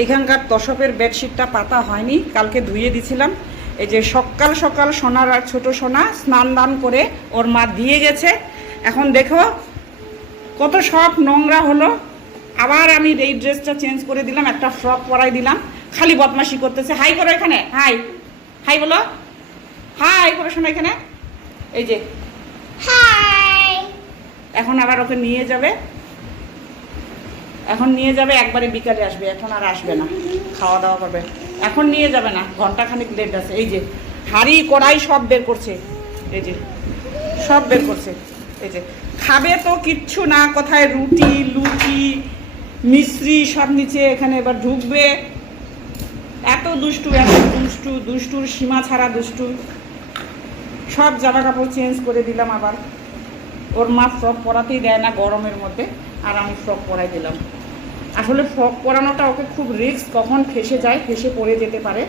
এইখানকার তসপের বেডশিটটা পাতা হয়নি কালকে ধুয়ে দিছিলাম। এই যে সকাল সকাল সোনার আর ছোট সোনা স্নান দান করে ওর মা দিয়ে গেছে। এখন দেখো কত সব নোংরা হলো। আবার আমি এই ড্রেসটা চেঞ্জ করে দিলাম একটা ফ্রক পরাই দিলাম। খালি বদমাশি করতেছে। হাই করো এখানে হাই। হাই বলো। হাই করো শোনো এখানে। এই যে। হাই। এখন আবার ওকে নিয়ে যাবে। এখন নিয়ে যাবে, একবারে বিকালে আসবে, এখন আর আসবে না খাওয়া দাওয়া করবে। এখন নিয়ে যাবে না ঘন্টাখানিক লেট আছে। এই যে, হাড়ি, কড়াই সব বের করছে। এই যে, সব বের করছে। এই যে, খাবে তো কিচ্ছু না, কোথায় রুটি, লুচি, মিশ্রি সব নিচে এখানে এবার ঢুকবে। এত দুষ্টু এত দুষ্টু, দুষ্টুর সীমা ছাড়া দুষ্টু। সব জামা কাপড় চেঞ্জ করে দিলাম আবার। ওর মা ফ্রক পরাতেই দেয় না গরমের মধ্যে, আর আমি ফ্রক পরাই দিলাম। আসলে ফ্রক পরানোটা ওকে খুব রিস্ক কখন ফেসে যায়, ফেসে পড়ে যেতে পারে,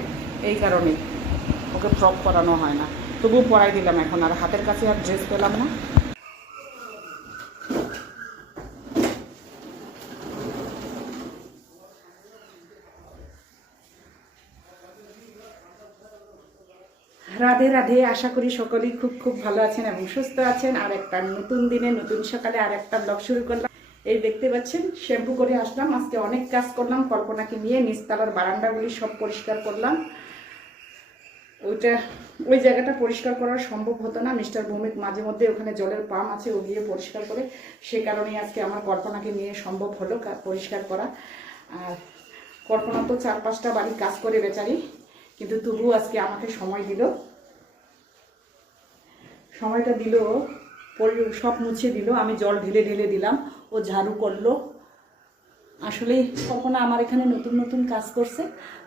এই কারণে ওকে ফ্রক পরানো হয় না। তবুও পরাই দিলাম এখন, আর হাতের কাছে আর ড্রেস পেলাম না। রাধে রাধে, আশা করি সকলেই খুব খুব ভালো আছেন এবং সুস্থ আছেন। আর একটা নতুন দিনে, নতুন সকালে আর একটা ব্লগ শুরু করলাম। এই দেখতে পাচ্ছেন শ্যাম্পু করে আসলাম, আজকে অনেক কাজ করলাম, কল্পনাকে নিয়ে নিচতলার বারান্দাগুলি সব পরিষ্কার করলাম। ওইটা, ওই জায়গাটা পরিষ্কার করা সম্ভব হতো না, মিস্টার ভৌমিক মাঝে মধ্যে ওখানে জলের পাম আছে, ও গিয়ে পরিষ্কার করে, সে কারণেই আজকে আমার কল্পনাকে নিয়ে সম্ভব হলো পরিষ্কার করা। আর কল্পনা তো চার পাঁচটা বাড়ি কাজ করে বেচারি, কিন্তু তবুও আজকে আমাকে সময় দিল। সময়টা দিল সব মুছে দিল, আমি জল ঢেলে ঢেলে দিলাম। ও ঝাড়ু করল। আসলে কল্পনা আমার এখানে নতুন নতুন কাজ করছে,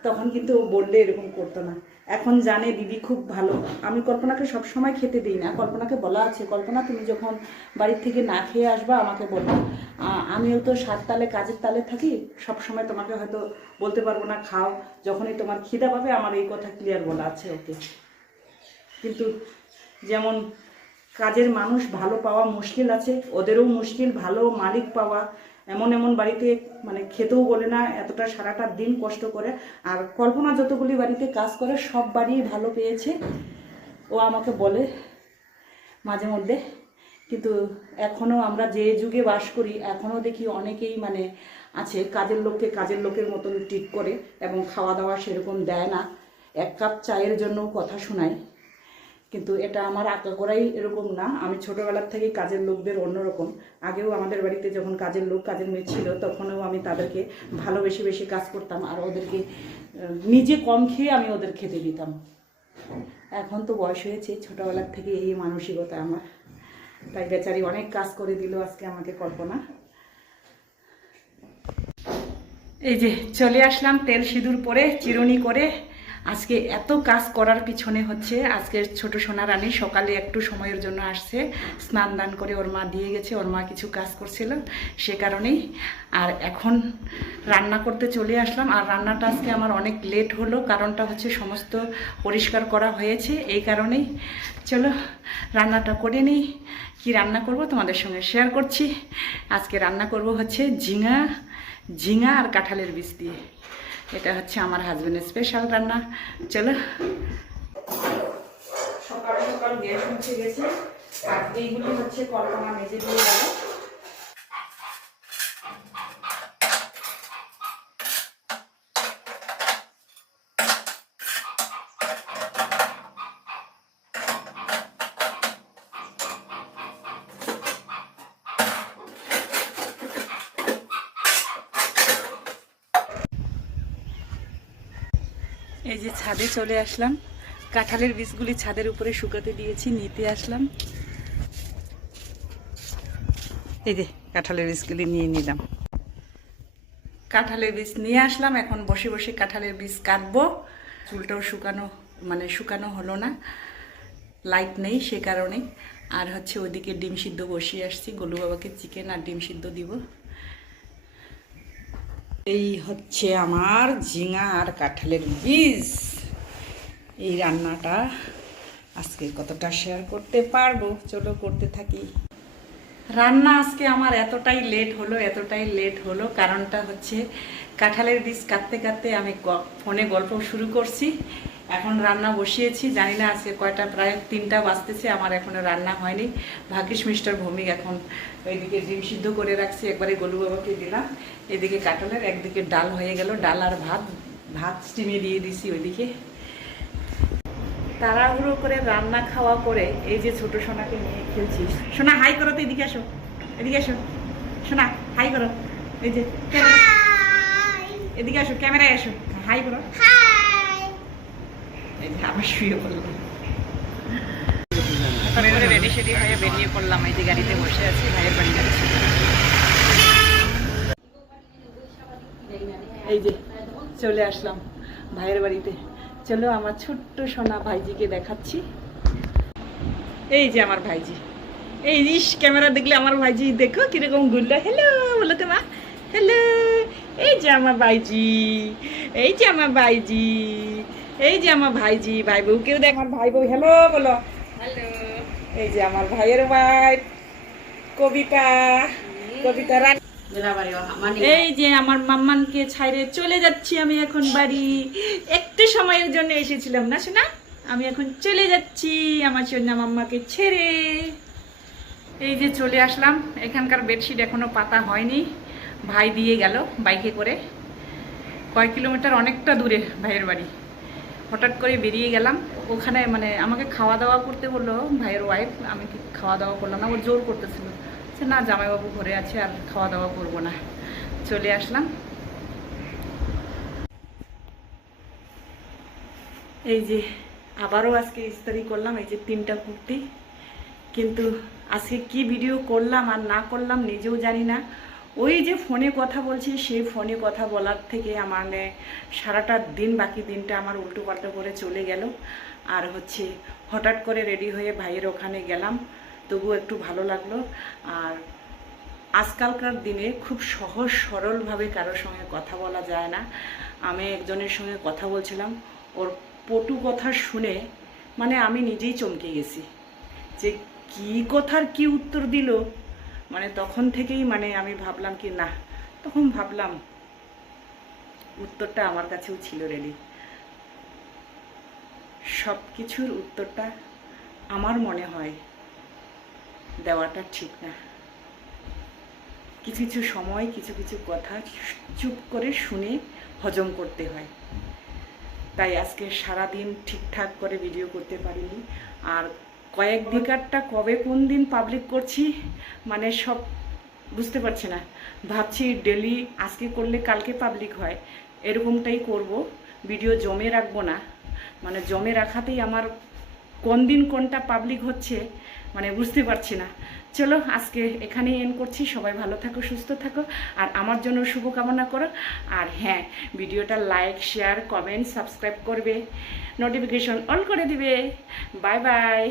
তখন কিন্তু ও বললে এরকম করতো না। এখন জানে দিদি খুব ভালো। আমি কল্পনাকে সব সময় খেতে দিই না। কল্পনাকে বলা আছে, কল্পনা, তুমি যখন বাড়ির থেকে না খেয়ে আসবা, আমাকে বলবা। আমিও তো সাত তালে কাজের তালে থাকি সব সময় তোমাকে হয়তো বলতে পারব না, খাও। যখনই তোমার খিদা পাবে, আমার এই কথা ক্লিয়ার বলা আছে ওকে। কিন্তু যেমন কাজের মানুষ ভালো পাওয়া মুশকিল আছে, ওদেরও মুশকিল, ভালো মালিক পাওয়া। এমন এমন বাড়িতে মানে খেতেও বলে না, এতটা সারাটা দিন কষ্ট করে। আর কল্পনা যতগুলি বাড়িতে কাজ করে, সব বাড়ি ভালো পেয়েছে। ও আমাকে বলে মাঝে মধ্যে, কিন্তু এখনও আমরা যে যুগে বাস করি এখনও দেখি অনেকেই মানে আছে, কাজের লোককে কাজের লোকের মতন ট্রিট করে এবং খাওয়া দাওয়া সেরকম দেয় না। এক কাপ চায়ের জন্য কথা শোনায়। কিন্তু এটা আমার আঁকা করাই এরকম না। আমি ছোটোবেলার থেকেই কাজের লোকদের অন্যরকম। আগেও আমাদের বাড়িতে যখন কাজের লোক, কাজের মেয়ে ছিল, তখনও আমি তাদেরকে ভালোবেসে বেশি কাজ করতাম আর ওদেরকে নিজে কম খেয়ে আমি ওদের খেতে দিতাম। এখন তো বয়স হয়েছে, ছোটোবেলার থেকে এই মানসিকতা আমার। তাই বেচারি অনেক কাজ করে দিল আজকে আমাকে কল্পনা। এই যে চলে আসলাম তেল সিঁদুর পরে, চিরুনি করে। আজকে এত কাজ করার পিছনে হচ্ছে আজকের ছোট সোনা রানী সকালে একটু সময়ের জন্য আসছে, স্নান দান করে ওর মা দিয়ে গেছে, ওর মা কিছু কাজ করছিল সে কারণেই। আর এখন রান্না করতে চলে আসলাম। আর রান্নাটা আজকে আমার অনেক লেট হলো, কারণটা হচ্ছে সমস্ত পরিষ্কার করা হয়েছে, এই কারণেই। চলো, রান্নাটা করে নিই, কি রান্না করব তোমাদের সঙ্গে শেয়ার করছি। আজকে রান্না করব হচ্ছে ঝিঙা ঝিঙা আর কাঁঠালের বীজ দিয়ে। এটা হচ্ছে আমার হাজবেন্ডের স্পেশাল রান্না। চলো। সকাল সকাল গ্যাস মুছে গেছে। আর এইগুলি হচ্ছে কলকাতা মেজে দিয়ে গেল। এই যে ছাদে চলে আসলাম। কাঁঠালের বীজগুলি ছাদের উপরে শুকাতে দিয়েছি, নিতে আসলাম। এই যে কাঁঠালের বীজগুলি নিয়ে নিলাম। কাঁঠালের বীজ নিয়ে আসলাম, এখন বসে বসে কাঁঠালের বীজ কাটবো। চুলটাও শুকানো মানে শুকানো হলো না লাইট নেই সে কারণে। আর হচ্ছে ওইদিকে ডিম সিদ্ধ বসিয়ে আসছি গোলু বাবাকে চিকেন আর ডিম সিদ্ধ দিব। এই হচ্ছে আমার ঝিঙা আর কাঁঠালের বীজ। এই রান্নাটা আজকে কতটা শেয়ার করতে পারব? চলো করতে থাকি। রান্না আজকে আমার এতটাই লেট হলো, এতটাই লেট হলো। কারণটা হচ্ছে কাঁঠালের বীজ কাটতে কাটতে আমি ফোনে গল্প শুরু করছি। এখন রান্না বসিয়েছি। জানি না আজকে কয়টা, প্রায় তিনটা বাজতেছে, আমার এখনও রান্না হয়নি। ভাগ্যিস মিস্টার ভৌমিক এখন ওইদিকে ডিম সিদ্ধ করে রাখছি। একবারে গলু বাবাকে দিলাম। এদিকে কাটলের একদিকে ডাল হয়ে গেল। ডাল আর ভাত ভাত স্টিমে দিয়ে দিছি ওইদিকে। তাড়াহুড়ো করে রান্না খাওয়া করে এই যে ছোট সোনাকে নিয়ে খেলছিস সোনা, হাই করো তো এদিকে আসো। এদিকে আসো। সোনা, হাই করো। এই যে এদিকে আসো, ক্যামেরায় আসো। হাই করো. এই যে আবার শুয়ে পড়লাম। রেডি সেডি হয়ে বেরিয়ে পড়লাম। এই যে গাড়িতে বসে আছি, ভাইয়ের বাড়ি যাচ্ছি। এই যে চলে আসলাম ভাইয়ের বাড়িতে। চলো আমার ছোট্ট সোনা ভাইজিকে দেখাচ্ছি। এই যে আমার ভাইজি। এই ইস ক্যামেরা দেখলে আমার ভাইজি দেখো কীরকম ঘুরলো হ্যালো বলো তো মা। হ্যালো এই যে আমার ভাইজি। এই যে আমার ভাইজি। এই যে আমার ভাইজি ভাই বউ কেউ দেখ। আমার ভাই বউ হ্যালো বলো। হ্যালো এই যে আমার ভাইয়ের ওয়াইফ কবিতা। কবিতা এই যে আমার মাম্মানকে ছাইরে চলে যাচ্ছি আমি এখন বাড়ি। একটু সময়ের জন্য এসেছিলাম না শোনা আমি এখন চলে যাচ্ছি আমার জন্য মাম্মাকে ছেড়ে। এই যে চলে আসলাম, এখানকার বেডশিট এখনও পাতা হয়নি। ভাই দিয়ে গেল বাইকে করে। কয়েক কিলোমিটার অনেকটা দূরে ভাইয়ের বাড়ি। হঠাৎ করে বেরিয়ে গেলাম। ওখানে মানে আমাকে খাওয়া দাওয়া করতে বলল ভাইয়ের ওয়াইফ আমি খাওয়া দাওয়া করলাম না, ও জোর করতেছিল। না, জামাইবাবু ঘরে আছে আর খাওয়া দাওয়া করব না। চলে আসলাম। এই যে আবারও আজকে ইস্তারি করলাম, এই যে তিনটা কুর্তি। কিন্তু আজকে কি ভিডিও করলাম আর না করলাম নিজেও জানি না। ওই যে ফোনে কথা বলছি, সেই ফোনে কথা বলার থেকে আমার মানে সারাটা দিন, বাকি দিনটা আমার উল্টো পাল্টো করে চলে গেল। আর হচ্ছে হঠাৎ করে রেডি হয়ে ভাইয়ের ওখানে গেলাম। তবু একটু ভালো লাগল। আর আজকালকার দিনে খুব সহজ সরলভাবে কারোর সঙ্গে কথা বলা যায় না। আমি একজনের সঙ্গে কথা বলছিলাম, ওর পটু কথা শুনে মানে আমি নিজেই চমকে গেছি। যে কি কথার কি উত্তর দিল? মানে তখন থেকেই মানে আমি ভাবলাম কি, না। তখন ভাবলাম, উত্তরটা আমার কাছেও ছিল রেডি সব কিছুর উত্তরটা আমার মনে হয় দেওয়াটা ঠিক না। কিছু কিছু সময়, কিছু কিছু কথা চুপ করে শুনে হজম করতে হয়। তাই আজকে সারাদিন ঠিকঠাক করে ভিডিও করতে পারিনি। আর কয়েক দিকারটা কবে কোন দিন পাবলিক করছি মানে সব বুঝতে পারছি না। ভাবছি ডেলি আজকে করলে কালকে পাবলিক হয়। এরকমটাই করব। ভিডিও জমে রাখব না। মানে জমে রাখাতেই আমার কোন দিন কোনটা পাবলিক হচ্ছে মানে বুঝতে পারছি না। চলো আজকে এখানেই এন করছি। সবাই ভালো থাকো, সুস্থ থাকো, আর আমার জন্য শুভকামনা করো। আর হ্যাঁ ভিডিওটা লাইক শেয়ার কমেন্ট সাবস্ক্রাইব করবে। নোটিফিকেশন অন করে দিবে। Bye bye